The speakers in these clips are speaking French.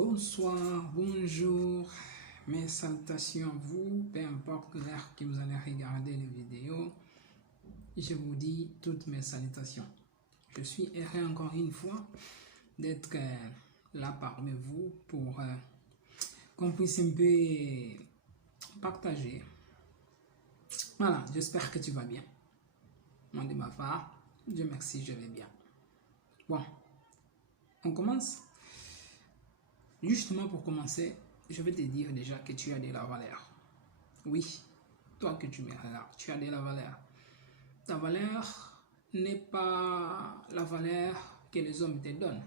Bonsoir, bonjour, mes salutations à vous, peu importe l'heure que vous allez regarder les vidéos, je vous dis toutes mes salutations. Je suis heureux encore une fois d'être là parmi vous pour qu'on puisse un peu partager. Voilà, j'espère que tu vas bien. Moi de ma part, Dieu merci, je vais bien. Bon, on commence. Justement pour commencer, je vais te dire déjà que tu as de la valeur. Oui, toi que tu me regardes, tu as de la valeur. Ta valeur n'est pas la valeur que les hommes te donnent,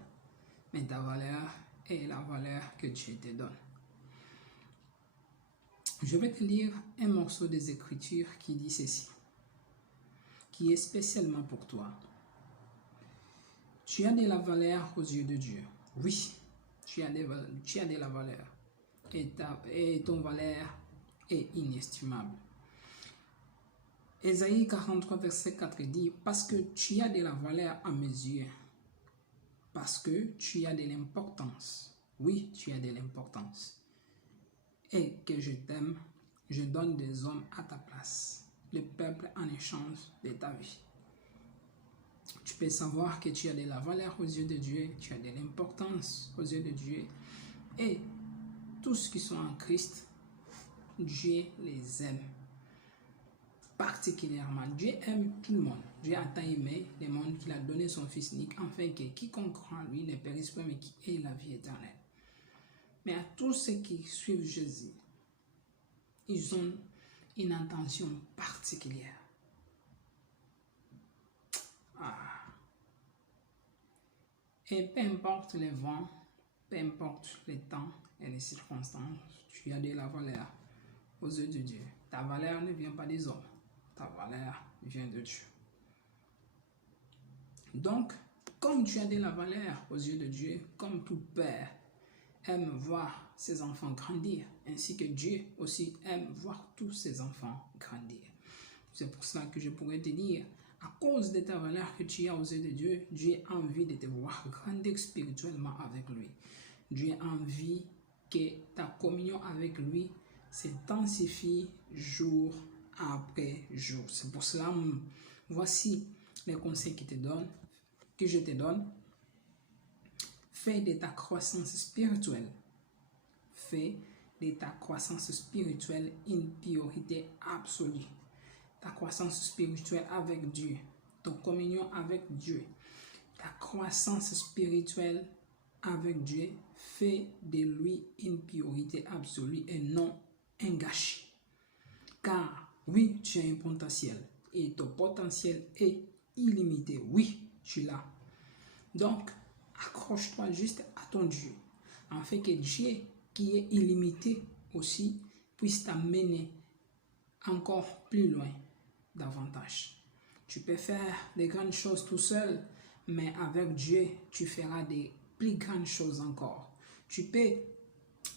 mais ta valeur est la valeur que Dieu te donne. Je vais te lire un morceau des Écritures qui dit ceci, qui est spécialement pour toi. Tu as de la valeur aux yeux de Dieu. Oui, tu as de la valeur. Et ton valeur est inestimable. Ésaïe 43, verset 4 dit, parce que tu as de la valeur à mes yeux, parce que tu as de l'importance. Oui, tu as de l'importance. Et que je t'aime, je donne des hommes à ta place, le peuple en échange de ta vie. Tu peux savoir que tu as de la valeur aux yeux de Dieu, tu as de l'importance aux yeux de Dieu. Et tous ceux qui sont en Christ, Dieu les aime. Particulièrement, Dieu aime tout le monde. Dieu a tant aimé le monde qu'il a donné son Fils unique, afin que quiconque croit en lui ne périsse pas, mais qui ait la vie éternelle. Mais à tous ceux qui suivent Jésus, ils ont une intention particulière. Et peu importe les vents, peu importe les temps et les circonstances, tu as de la valeur aux yeux de Dieu. Ta valeur ne vient pas des hommes, ta valeur vient de Dieu. Donc, comme tu as de la valeur aux yeux de Dieu, comme tout père aime voir ses enfants grandir, ainsi que Dieu aussi aime voir tous ses enfants grandir. C'est pour cela que je pourrais te dire, à cause de ta valeur que tu as aux yeux de Dieu, Dieu a envie de te voir grandir spirituellement avec lui. Dieu a envie que ta communion avec lui s'intensifie jour après jour. C'est pour cela, voici les conseils que je te donne. Fais de ta croissance spirituelle. Fais de ta croissance spirituelle une priorité absolue. Ta croissance spirituelle avec Dieu, ton communion avec Dieu, ta croissance spirituelle avec Dieu, fais de lui une priorité absolue et non un gâchis. Car oui, tu as un potentiel et ton potentiel est illimité. Oui, tu l'as. Donc, accroche-toi juste à ton Dieu, afin que Dieu, qui est illimité aussi, puisse t'amener encore plus loin, davantage. Tu peux faire des grandes choses tout seul, mais avec Dieu, tu feras des plus grandes choses encore. Tu peux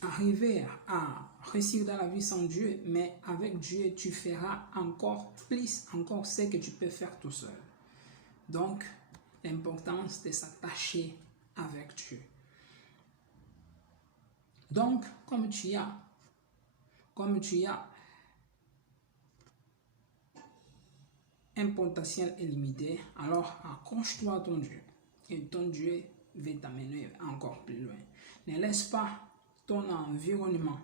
arriver à réussir dans la vie sans Dieu, mais avec Dieu, tu feras encore plus, encore ce que tu peux faire tout seul. Donc, l'importance de s'attacher avec Dieu. Donc, comme tu as un potentiel illimité, alors accroche-toi à ton Dieu. Et ton Dieu va t'amener encore plus loin. Ne laisse pas ton environnement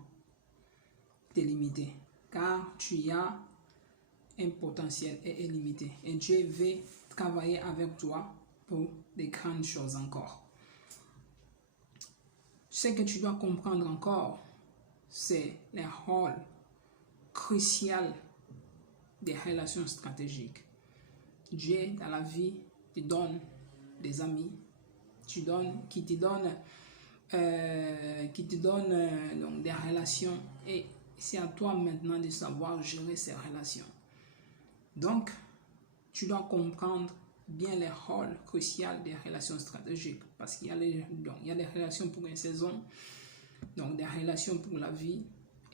te limiter, car tu as un potentiel illimité. Et Dieu veut travailler avec toi pour des grandes choses encore. Ce que tu dois comprendre encore, c'est le rôle crucial des relations stratégiques. Dieu, dans la vie, te donne des amis, qui te donnent donc des relations, et c'est à toi maintenant de savoir gérer ces relations. Donc, tu dois comprendre bien le rôle crucial des relations stratégiques, parce qu'il y a des relations pour une saison, donc des relations pour la vie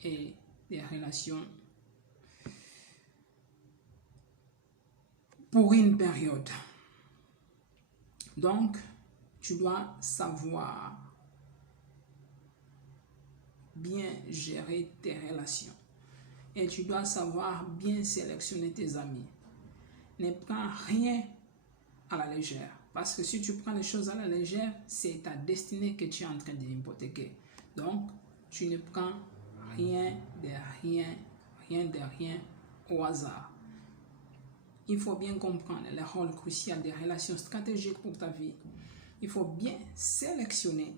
et des relations pour une période. Donc, tu dois savoir bien gérer tes relations. Et tu dois savoir bien sélectionner tes amis. Ne prends rien à la légère. Parce que si tu prends les choses à la légère, c'est ta destinée que tu es en train d'hypothéquer. Donc, tu ne prends rien de rien au hasard. Il faut bien comprendre le rôle crucial des relations stratégiques pour ta vie. Il faut bien sélectionner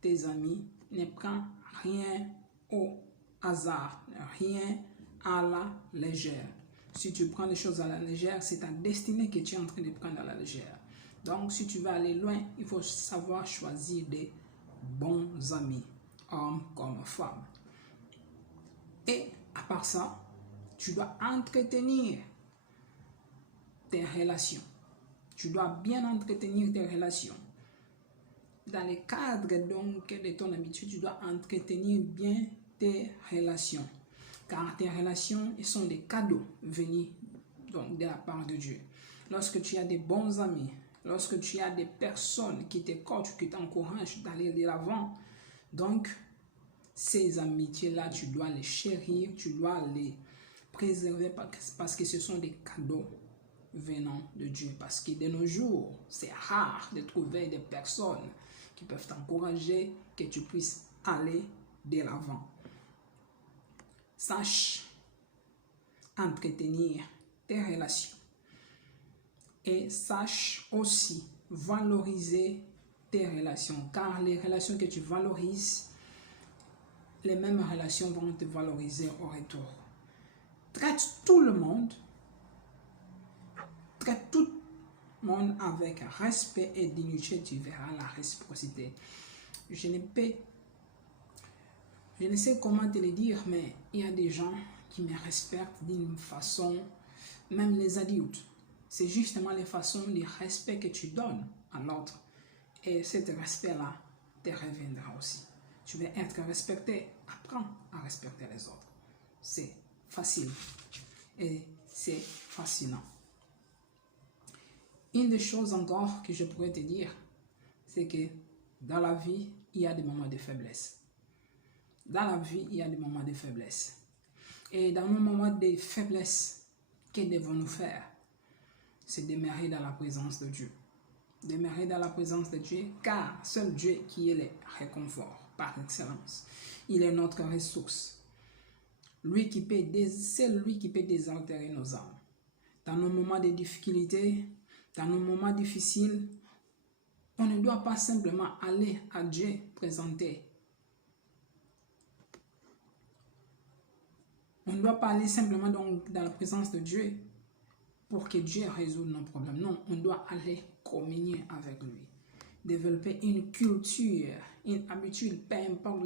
tes amis. Ne prends rien au hasard, rien à la légère. Si tu prends les choses à la légère, c'est ta destinée que tu es en train de prendre à la légère. Donc, si tu veux aller loin, il faut savoir choisir des bons amis, hommes comme femmes. Et à part ça, tu dois entretenir tes relations. Tu dois bien entretenir tes relations. Dans le cadre donc de ton habitude, tu dois entretenir bien tes relations. Car tes relations sont des cadeaux venus donc de la part de Dieu. Lorsque tu as des bons amis, lorsque tu as des personnes qui te coachent, qui t'encouragent d'aller de l'avant, donc ces amitiés-là, tu dois les chérir, tu dois les préserver parce que ce sont des cadeaux venant de Dieu. Parce que de nos jours, c'est rare de trouver des personnes qui peuvent t'encourager, que tu puisses aller de l'avant. Sache entretenir tes relations et sache aussi valoriser tes relations, car les relations que tu valorises, les mêmes relations vont te valoriser au retour. Traite tout le monde avec respect et dignité, tu verras la réciprocité. Je ne sais comment te le dire, mais il y a des gens qui me respectent d'une façon, même les adultes. C'est justement la façon de respect que tu donnes à l'autre. Et ce respect-là te reviendra aussi. Tu veux être respecté, apprends à respecter les autres. C'est facile et c'est fascinant. Une des choses encore que je pourrais te dire, c'est que dans la vie, il y a des moments de faiblesse. Dans la vie, il y a des moments de faiblesse. Et dans nos moments de faiblesse, que devons-nous faire? C'est demeurer dans la présence de Dieu. Demeurer dans la présence de Dieu, car seul Dieu qui est le réconfort par excellence. Il est notre ressource. C'est lui qui peut désaltérer nos âmes. Dans nos moments de difficulté, dans nos moments difficiles, on ne doit pas simplement aller à Dieu présenter. On ne doit pas aller simplement dans la présence de Dieu pour que Dieu résolve nos problèmes. Non, on doit aller communier avec lui. Développer une culture, une habitude, peu importe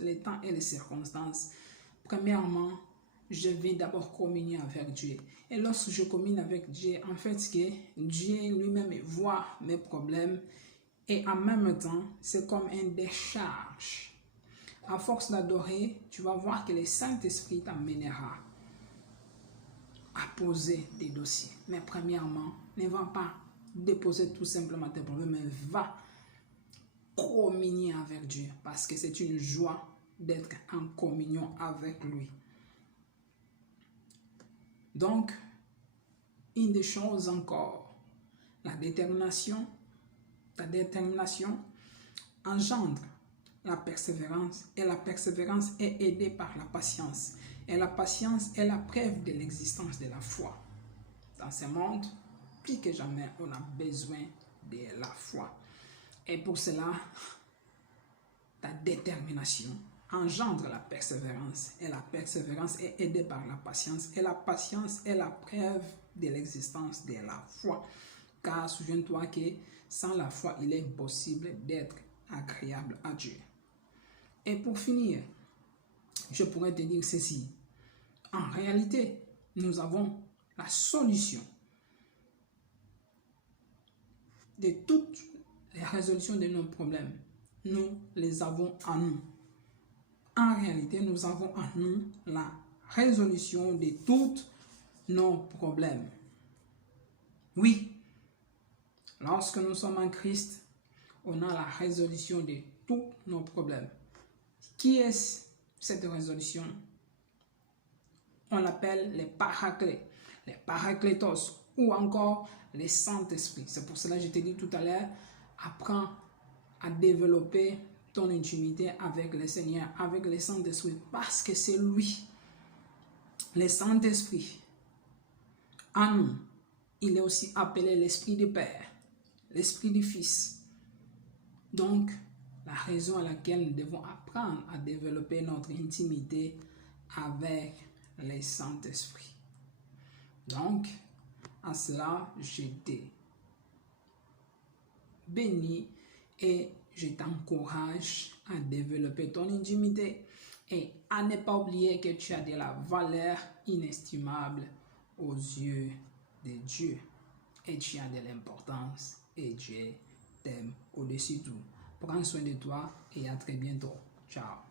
les temps et les circonstances. Premièrement, je vais d'abord communier avec Dieu. Et lorsque je communique avec Dieu, en fait, Dieu lui-même voit mes problèmes et en même temps, c'est comme une décharge. À force d'adorer, tu vas voir que le Saint-Esprit t'amènera à poser des dossiers. Mais premièrement, ne va pas déposer tout simplement tes problèmes, mais va communier avec Dieu parce que c'est une joie d'être en communion avec lui. Donc, une des choses encore, la détermination engendre la persévérance et la persévérance est aidée par la patience. Et la patience est la preuve de l'existence de la foi. Dans ce monde, plus que jamais, on a besoin de la foi. Et pour cela, ta détermination engendre la persévérance. Et la persévérance est aidée par la patience. Et la patience est la preuve de l'existence de la foi. Car souviens-toi que sans la foi, il est impossible d'être agréable à Dieu. Et pour finir, je pourrais te dire ceci. En réalité, nous avons la solution de toutes les résolutions de nos problèmes. Nous les avons en nous. En réalité, nous avons en nous la résolution de tous nos problèmes. Oui, lorsque nous sommes en Christ, on a la résolution de tous nos problèmes. Qui est cette résolution? On l'appelle les paraclètes, les paraclétos ou encore les Saint-Esprit. C'est pour cela que je t'ai dit tout à l'heure, apprends à développer ton intimité avec le Seigneur, avec le Saint-Esprit, parce que c'est lui, le Saint-Esprit. En nous, il est aussi appelé l'Esprit du Père, l'Esprit du Fils. Donc, la raison à laquelle nous devons apprendre à développer notre intimité avec le Saint-Esprit. Donc, à cela, je te bénis et je t'encourage à développer ton intimité et à ne pas oublier que tu as de la valeur inestimable aux yeux de Dieu. Et tu as de l'importance et Dieu t'aime au-dessus de tout. Prends soin de toi et à très bientôt. Ciao.